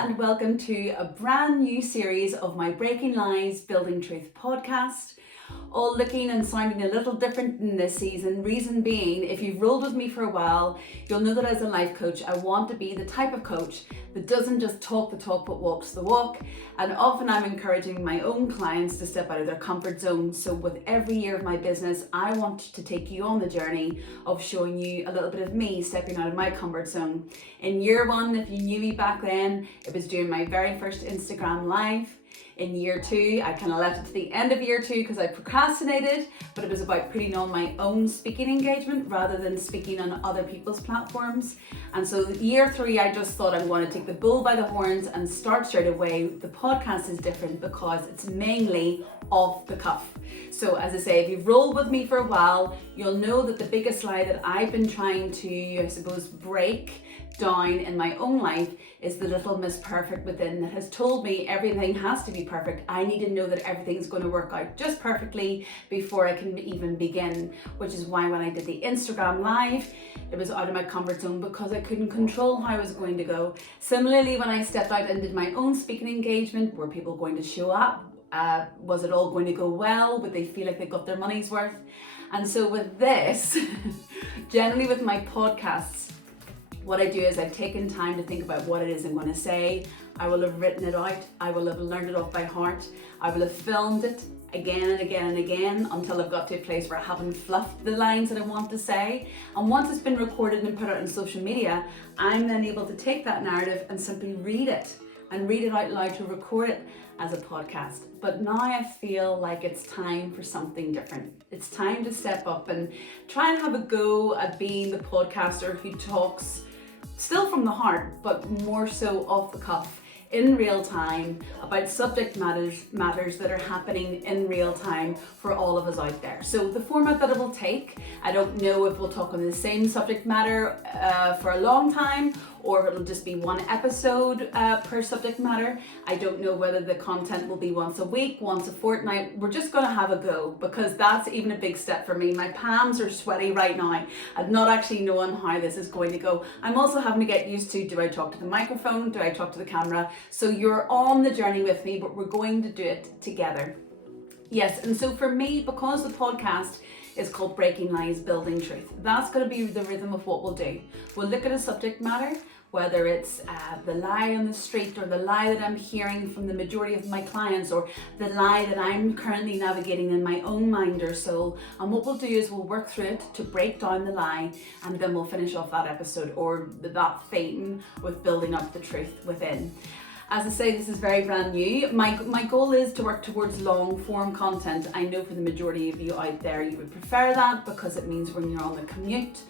and welcome to a brand new series of my Breaking Lies, Building Truth podcast. All looking and sounding a little different in this season. Reason being, if you've rolled with me for a while, you'll know that as a life coach, I want to be the type of coach that doesn't just talk the talk but walks the walk. And often I'm encouraging my own clients to step out of their comfort zone. So with every year of my business, I want to take you on the journey of showing you a little bit of me stepping out of my comfort zone. In year one, if you knew me back then, it was doing my very first Instagram live. In year two, I kind of left it to the end of year two because I procrastinated, but it was about putting on my own speaking engagement rather than speaking on other people's platforms. And so year three, I just thought I want to take the bull by the horns and start straight away. The podcast is different because it's mainly off the cuff. So as I say, if you've rolled with me for a while, you'll know that the biggest lie that I've been trying to, I suppose, break down in my own life is the little Miss Perfect within that has told me everything has to be perfect. I need to know that everything's going to work out just perfectly before I can even begin, which is why when I did the Instagram live, it was out of my comfort zone because I couldn't control how I was going to go. Similarly, when I stepped out and did my own speaking engagement, were people going to show up? Was it all going to go well? Would they feel like they got their money's worth? And so with this, generally with my podcasts, what I do is I've taken time to think about what it is I'm going to say. I will have written it out. I will have learned it off by heart. I will have filmed it again and again and again until I've got to a place where I haven't fluffed the lines that I want to say. And once it's been recorded and put out on social media, I'm then able to take that narrative and simply read it out loud to record it as a podcast. But now I feel like it's time for something different. It's time to step up and try and have a go at being the podcaster who talks still from the heart, but more so off the cuff, in real time, about subject matters that are happening in real time for all of us out there. So the format that it will take, I don't know if we'll talk on the same subject matter for a long time, or it'll just be one episode per subject matter. I don't know whether the content will be once a week, once a fortnight. We're just gonna have a go because that's even a big step for me. My palms are sweaty right now and not actually knowing how this is going to go. I'm also having to get used to, do I talk to the microphone? Do I talk to the camera? So you're on the journey with me, but we're going to do it together. Yes, and so for me, because the podcast is called Breaking Lies, Building Truth, that's going to be the rhythm of what we'll do. We'll look at a subject matter, whether it's the lie on the street or the lie that I'm hearing from the majority of my clients or the lie that I'm currently navigating in my own mind or soul. And what we'll do is we'll work through it to break down the lie, and then we'll finish off that episode or that theme with building up the truth within. As I say, this is very brand new. My goal is to work towards long form content. I know for the majority of you out there, you would prefer that because it means when you're on the commute,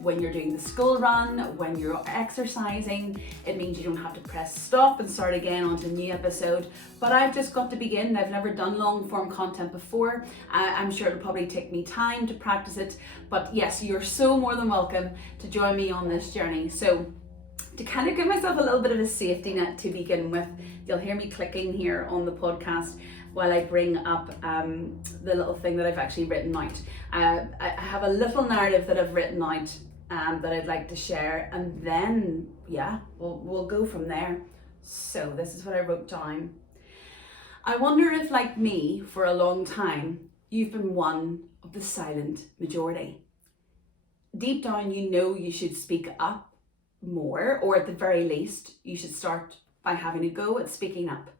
when you're doing the school run, when you're exercising, it means you don't have to press stop and start again onto a new episode. But I've just got to begin. I've never done long form content before. I'm sure it'll probably take me time to practice it. But yes, you're so more than welcome to join me on this journey. So to kind of give myself a little bit of a safety net to begin with, you'll hear me clicking here on the podcast while I bring up the little thing that I've actually written out. I have a little narrative that I've written out that I'd like to share, and then we'll go from there. So this is what I wrote down. I wonder if, like me, for a long time, you've been one of the silent majority. Deep down, you know you should speak up more, or at the very least, you should start by having a go at speaking up.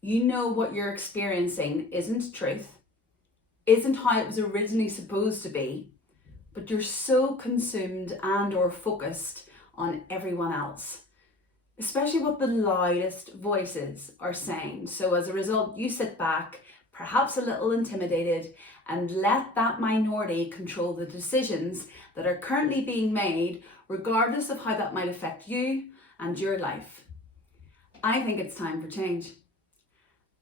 You know what you're experiencing isn't truth, isn't how it was originally supposed to be, but you're so consumed and or focused on everyone else, especially what the loudest voices are saying. So as a result, you sit back, perhaps a little intimidated, and let that minority control the decisions that are currently being made, regardless of how that might affect you and your life. I think it's time for change.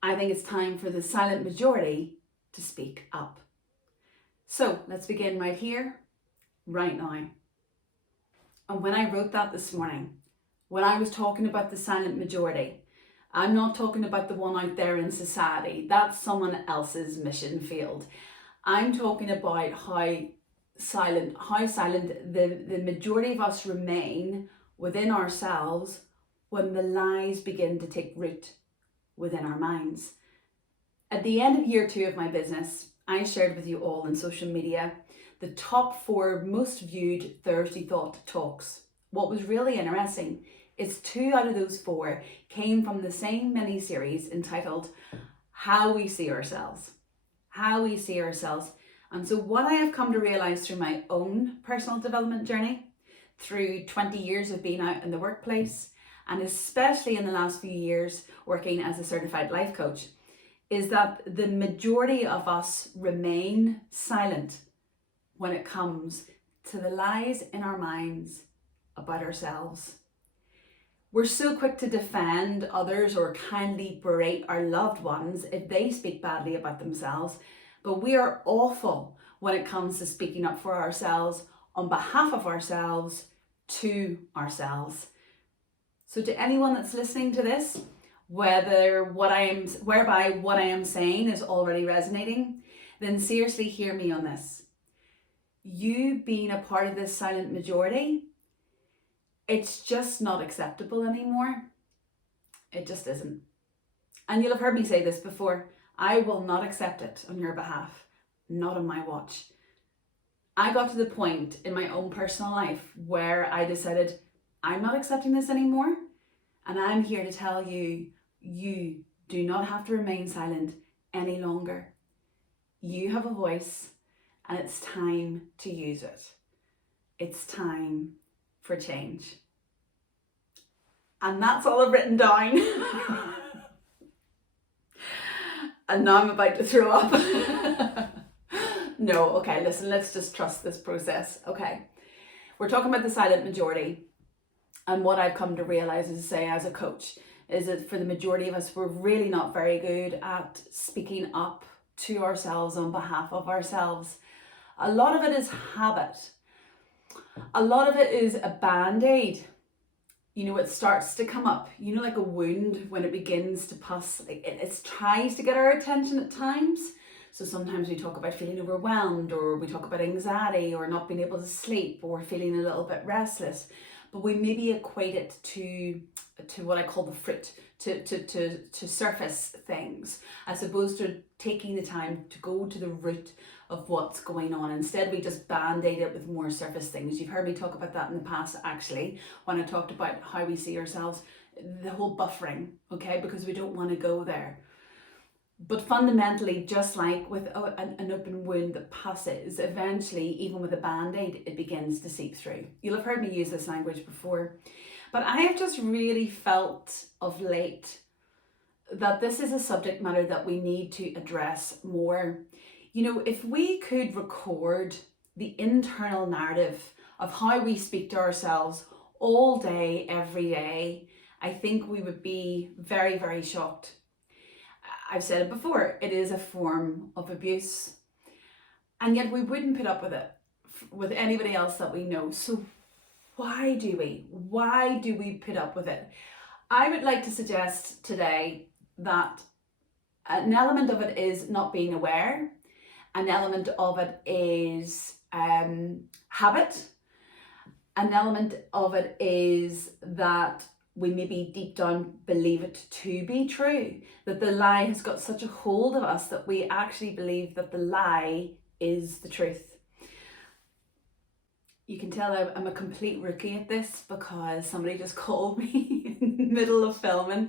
I think it's time for the silent majority to speak up. So let's begin right here, right now. And when I wrote that this morning, when I was talking about the silent majority, I'm not talking about the one out there in society. That's someone else's mission field. I'm talking about how silent the majority of us remain within ourselves when the lies begin to take root within our minds. At the end of year 2 of my business, I shared with you all on social media the top 4 most viewed Thursday Thought talks. What was really interesting is 2 out of those 4 came from the same mini series entitled How We See Ourselves. How we see ourselves. And so what I have come to realize through my own personal development journey, through 20 years of being out in the workplace, and especially in the last few years working as a certified life coach, is that the majority of us remain silent when it comes to the lies in our minds about ourselves. We're so quick to defend others or kindly berate our loved ones if they speak badly about themselves, but we are awful when it comes to speaking up for ourselves on behalf of ourselves to ourselves. So to anyone that's listening to this, whereby what I am saying is already resonating, then seriously hear me on this. You being a part of this silent majority, it's just not acceptable anymore. It just isn't. And you'll have heard me say this before. I will not accept it on your behalf. Not on my watch. I got to the point in my own personal life where I decided I'm not accepting this anymore. And I'm here to tell you, you do not have to remain silent any longer. You have a voice and it's time to use it. It's time for change. And that's all I've written down. And now I'm about to throw up. No, okay, listen, let's just trust this process. Okay, we're talking about the silent majority. And what I've come to realize is, say, as a coach, is that for the majority of us, we're really not very good at speaking up to ourselves on behalf of ourselves. A lot of it is habit. A lot of it is a band-aid. You know, it starts to come up, you know, like a wound when it begins to pus. It tries to get our attention at times. So sometimes we talk about feeling overwhelmed, or we talk about anxiety, or not being able to sleep, or feeling a little bit restless. But we maybe equate it to what I call the fruit, to surface things, as opposed to taking the time to go to the root of what's going on. Instead, we just band-aid it with more surface things. You've heard me talk about that in the past, actually, when I talked about how we see ourselves, the whole buffering, okay, because we don't want to go there. But fundamentally, just like with an open wound that passes, eventually, even with a band-aid, it begins to seep through. You'll have heard me use this language before. But I have just really felt of late that this is a subject matter that we need to address more. You know, if we could record the internal narrative of how we speak to ourselves all day, every day, I think we would be very, very shocked. I've said it before, it is a form of abuse. And yet we wouldn't put up with it with anybody else that we know. So why do we? Why do we put up with it? I would like to suggest today that an element of it is not being aware. An element of it is habit. An element of it is that we maybe deep down believe it to be true, that the lie has got such a hold of us that we actually believe that the lie is the truth. You can tell I'm a complete rookie at this because somebody just called me in the middle of filming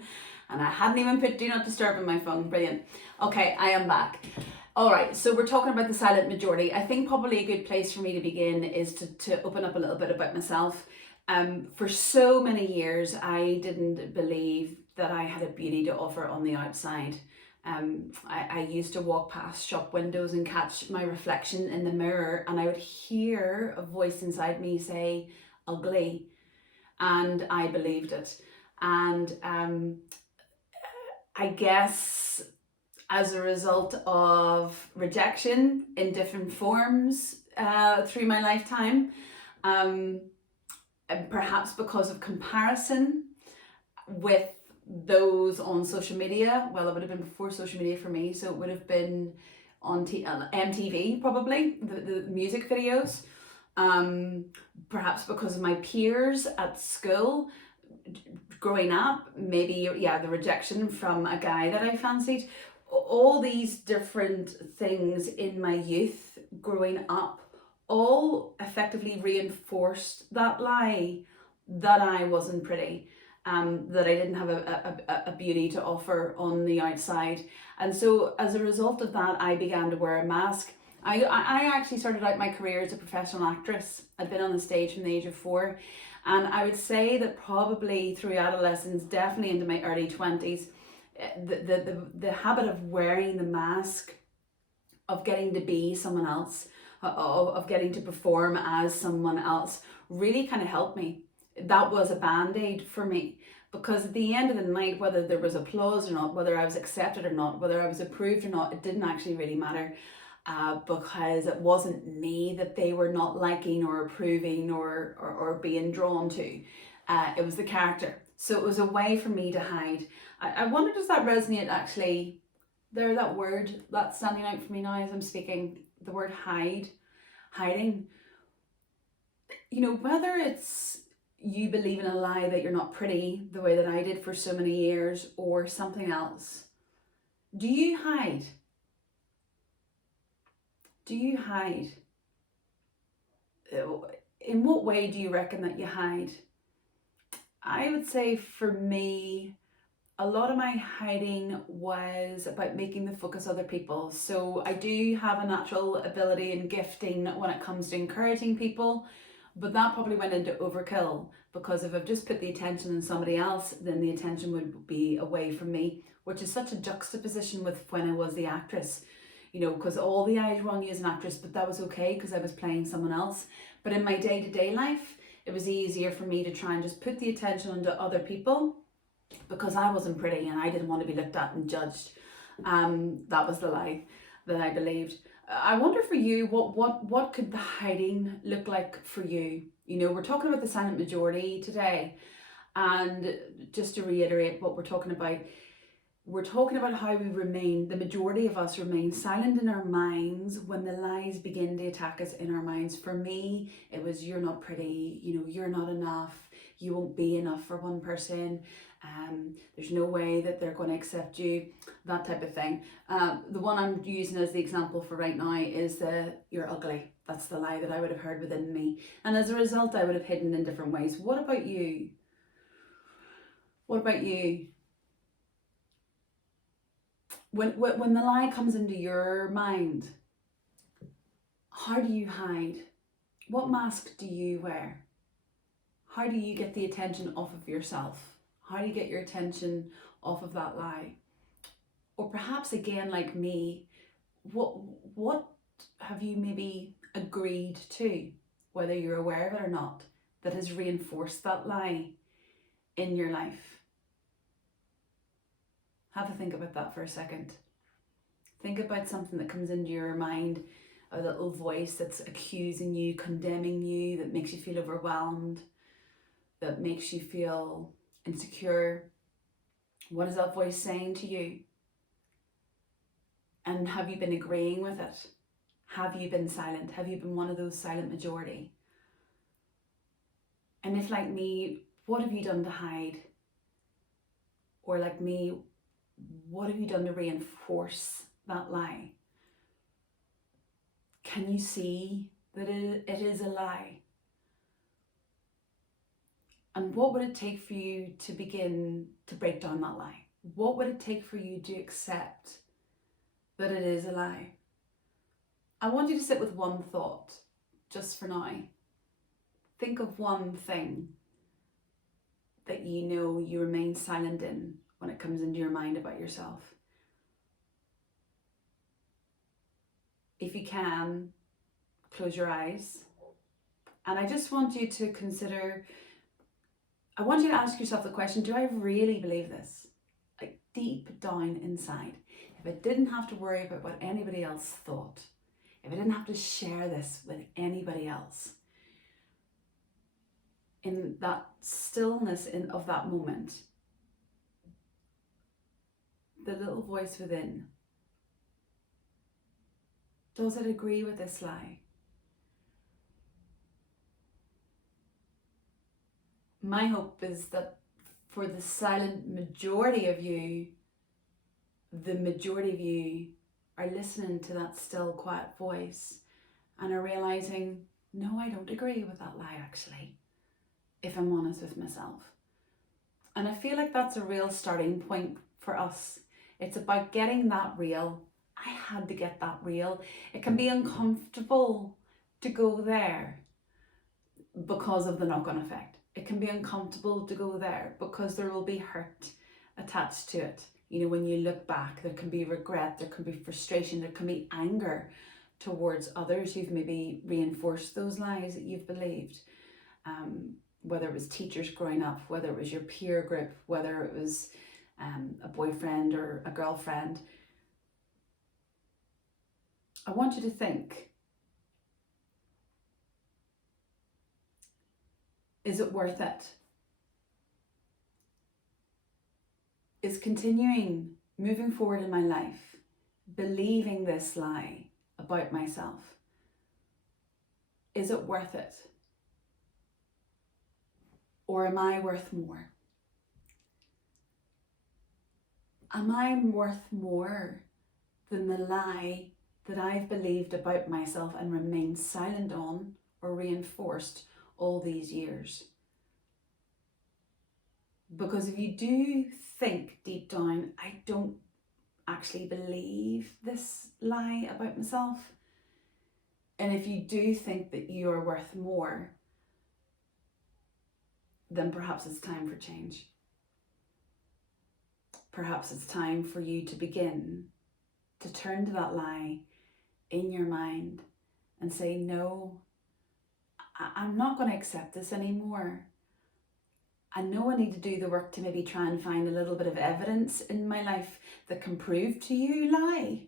and I hadn't even put do not disturb on my phone. Brilliant. Okay, I am back. All right, so we're talking about the silent majority. I think probably a good place for me to begin is to open up a little bit about myself. For so many years, I didn't believe that I had a beauty to offer on the outside. I used to walk past shop windows and catch my reflection in the mirror, and I would hear a voice inside me say, ugly, and I believed it. And I guess as a result of rejection in different forms through my lifetime, and perhaps because of comparison with those on social media. Well, it would have been before social media for me, so it would have been on MTV probably, the music videos. Perhaps because of my peers at school growing up, maybe, the rejection from a guy that I fancied, all these different things in my youth growing up all effectively reinforced that lie that I wasn't pretty, that I didn't have a beauty to offer on the outside. And so as a result of that, I began to wear a mask. I actually started out my career as a professional actress. I'd been on the stage from the age of 4. And I would say that probably through adolescence, definitely into my early 20s, the habit of wearing the mask, of getting to be someone else, of getting to perform as someone else, really kind of helped me. That was a band-aid for me, because at the end of the night, whether there was applause or not, whether I was accepted or not, whether I was approved or not, it didn't actually really matter. Because it wasn't me that they were not liking or approving or being drawn to. It was the character. So it was a way for me to hide. I wonder, does that resonate actually? There, that word that's standing out for me now as I'm speaking, the word hiding. You know, whether it's you believe in a lie that you're not pretty the way that I did for so many years, or something else. Do you hide? Do you hide? In what way do you reckon that you hide? I would say for me, a lot of my hiding was about making the focus other people. So I do have a natural ability and gifting when it comes to encouraging people, but that probably went into overkill, because if I've just put the attention on somebody else, then the attention would be away from me, which is such a juxtaposition with when I was the actress. You know, because all the eyes were on you as an actress, but that was okay because I was playing someone else. But in my day-to-day life, it was easier for me to try and just put the attention onto other people, because I wasn't pretty and I didn't want to be looked at and judged. That was the lie that I believed. I wonder for you, what could the hiding look like for you? You know, we're talking about the silent majority today. And just to reiterate what we're talking about how the majority of us remain silent in our minds when the lies begin to attack us in our minds. For me, it was, you're not pretty, you know, you're not enough, you won't be enough for one person, there's no way that they're going to accept you, that type of thing. The one I'm using as the example for right now is you're ugly. That's the lie that I would have heard within me. And as a result, I would have hidden in different ways. What about you? What about you? When the lie comes into your mind, how do you hide? What mask do you wear? How do you get the attention off of yourself? How do you get your attention off of that lie? Or perhaps, again, like me, what have you maybe agreed to, whether you're aware of it or not, that has reinforced that lie in your life? Have a think about that for a second. Think about something that comes into your mind, a little voice that's accusing you, condemning you, that makes you feel overwhelmed, that makes you feel insecure. What is that voice saying to you? And have you been agreeing with it? Have you been silent? Have you been one of those silent majority? And if, like me, what have you done to hide? Or like me, what have you done to reinforce that lie? Can you see that it is a lie? And what would it take for you to begin to break down that lie? What would it take for you to accept that it is a lie? I want you to sit with one thought, just for now. Think of one thing that you know you remain silent in when it comes into your mind about yourself. If you can, close your eyes. And I just want you to consider, I want you to ask yourself the question, do I really believe this? Like deep down inside. If I didn't have to worry about what anybody else thought, if I didn't have to share this with anybody else, in that stillness of that moment, the little voice within, does it agree with this lie? my hope is that for the silent majority of you, the majority of you are listening to that still, quiet voice and are realizing, no, I don't agree with that lie, actually, if I'm honest with myself. And I feel like that's a real starting point for us. It's about getting that real. I had to get that real. It can be uncomfortable to go there because of the knock-on effect. It can be uncomfortable to go there because there will be hurt attached to it. You know, when you look back, there can be regret, there can be frustration, there can be anger towards others who've maybe reinforced those lies that you've believed. Whether it was teachers growing up, whether it was your peer group, whether it was a boyfriend or a girlfriend. I want you to think, is it worth it? Is continuing, moving forward in my life, believing this lie about myself, is it worth it? Or am I worth more? Am I worth more than the lie that I've believed about myself and remained silent on or reinforced all these years? Because if you do think deep down, I don't actually believe this lie about myself, and if you do think that you are worth more, then perhaps it's time for change. Perhaps it's time for you to begin to turn to that lie in your mind and say, no, I'm not going to accept this anymore. I know I need to do the work to maybe try and find a little bit of evidence in my life that can prove to you, lie,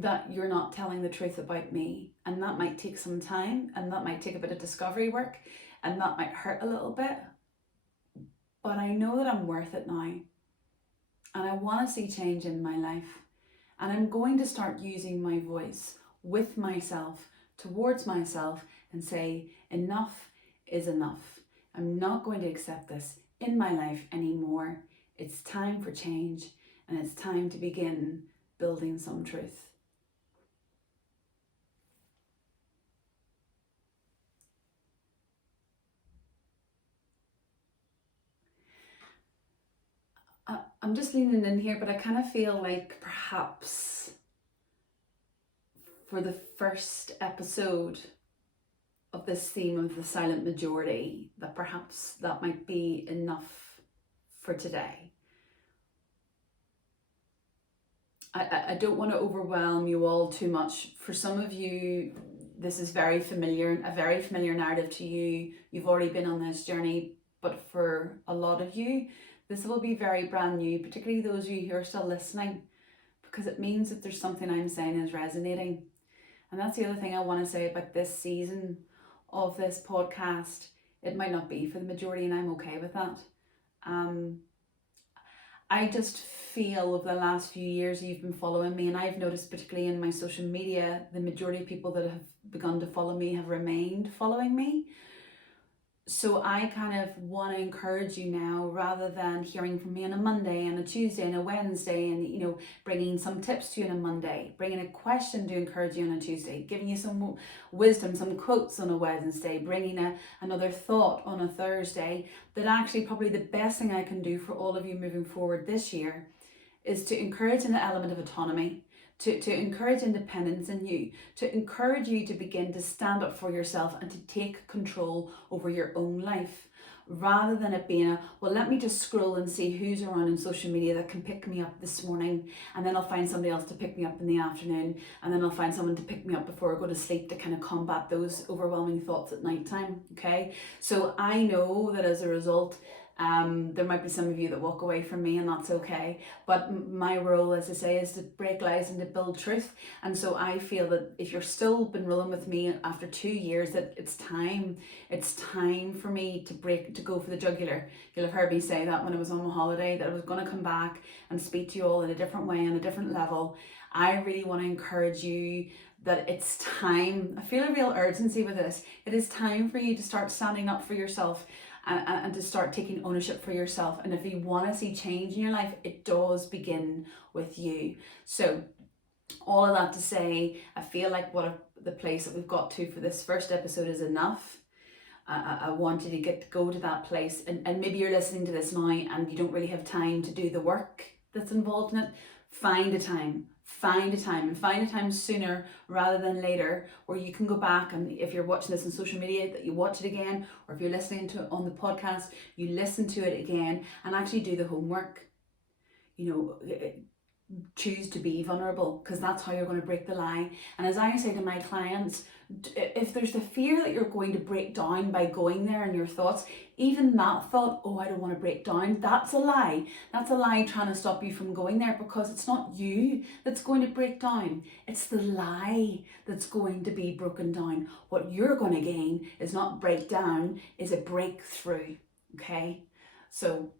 that you're not telling the truth about me. And that might take some time, and that might take a bit of discovery work, and that might hurt a little bit. But I know that I'm worth it now. And I want to see change in my life. And I'm going to start using my voice with myself, towards myself, and say, enough is enough. I'm not going to accept this in my life anymore. It's time for change, and it's time to begin building some truth. I'm just leaning in here, but I kind of feel like perhaps for the first episode of this theme of the silent majority, that perhaps that might be enough for today. I don't want to overwhelm you all too much. For some of you, this is very familiar, a very familiar narrative to you. You've already been on this journey, but for a lot of you, this will be very brand new, particularly those of you who are still listening, because it means that there's something I'm saying is resonating. And that's the other thing I want to say about this season of this podcast. It might not be for the majority, and I'm okay with that. I just feel over the last few years you've been following me, and I've noticed particularly in my social media, the majority of people that have begun to follow me have remained following me. So I kind of want to encourage you now, rather than hearing from me on a Monday and a Tuesday and a Wednesday, and bringing some tips to you on a Monday, bringing a question to encourage you on a Tuesday, giving you some wisdom, some quotes on a Wednesday, bringing another thought on a Thursday, that actually probably the best thing I can do for all of you moving forward this year is to encourage an element of autonomy, to encourage independence in you, to encourage you to begin to stand up for yourself and to take control over your own life, rather than it being well, let me just scroll and see who's around on social media that can pick me up this morning, and then I'll find somebody else to pick me up in the afternoon, and then I'll find someone to pick me up before I go to sleep, to kind of combat those overwhelming thoughts at nighttime. Okay, so I know that as a result, there might be some of you that walk away from me, and that's okay. But my role, as I say, is to break lies and to build truth. And so I feel that if you're still been rolling with me after 2 years, that it's time for me to go for the jugular. You'll have heard me say that when I was on my holiday, that I was going to come back and speak to you all in a different way, on a different level. I really want to encourage you that it's time. I feel a real urgency with this. It is time for you to start standing up for yourself. and to start taking ownership for yourself. And if you want to see change in your life, it does begin with you. So all of that to say, I feel like the place that we've got to for this first episode is enough. I wanted to go to that place, and maybe you're listening to this now and you don't really have time to do the work that's involved in it. Find a time sooner rather than later, where you can go back, and if you're watching this on social media, that you watch it again, or if you're listening to it on the podcast, you listen to it again and actually do the homework. Choose to be vulnerable, because that's how you're going to break the lie. And as I say to my clients, if there's the fear that you're going to break down by going there in your thoughts, even that thought, oh, I don't want to break down, that's a lie. That's a lie trying to stop you from going there, because it's not you that's going to break down. It's the lie that's going to be broken down. What you're going to gain is not break down, is a breakthrough. Okay? So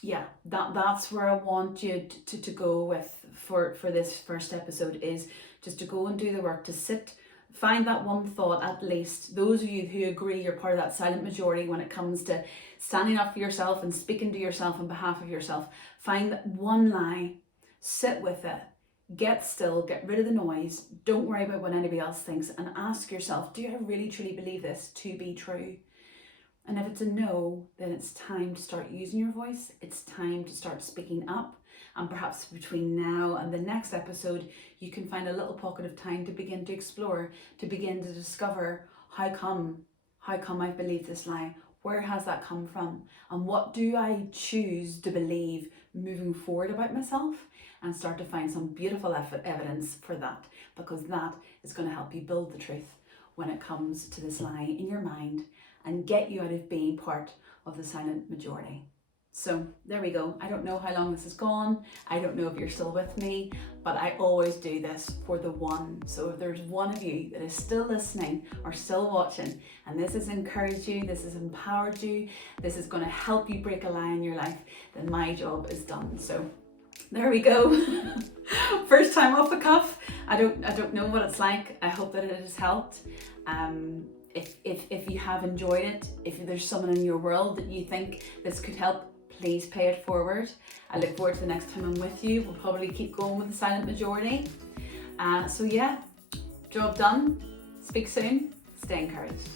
yeah, that's where I want you to go with for this first episode, is just to go and do the work, to sit, find that one thought at least. Those of you who agree you're part of that silent majority when it comes to standing up for yourself and speaking to yourself on behalf of yourself, find that one lie, sit with it, get still, get rid of the noise, don't worry about what anybody else thinks, and ask yourself, do I really truly believe this to be true? And if it's a no, then it's time to start using your voice. It's time to start speaking up. And perhaps between now and the next episode, you can find a little pocket of time to begin to explore, to begin to discover, how come I believe this lie? Where has that come from? And what do I choose to believe moving forward about myself? And start to find some beautiful evidence for that, because that is going to help you build the truth when it comes to this lie in your mind, and get you out of being part of the silent majority. So there we go. I don't know how long this has gone. I don't know if you're still with me, but I always do this for the one. So if there's one of you that is still listening or still watching, and this has encouraged you, this has empowered you, this is going to help you break a lie in your life, then my job is done. So there we go. First time off the cuff. I don't know what it's like. I hope that it has helped. If you have enjoyed it, if there's someone in your world that you think this could help, please pay it forward. I look forward to the next time I'm with you. We'll probably keep going with the silent majority. So yeah, job done. Speak soon. Stay encouraged.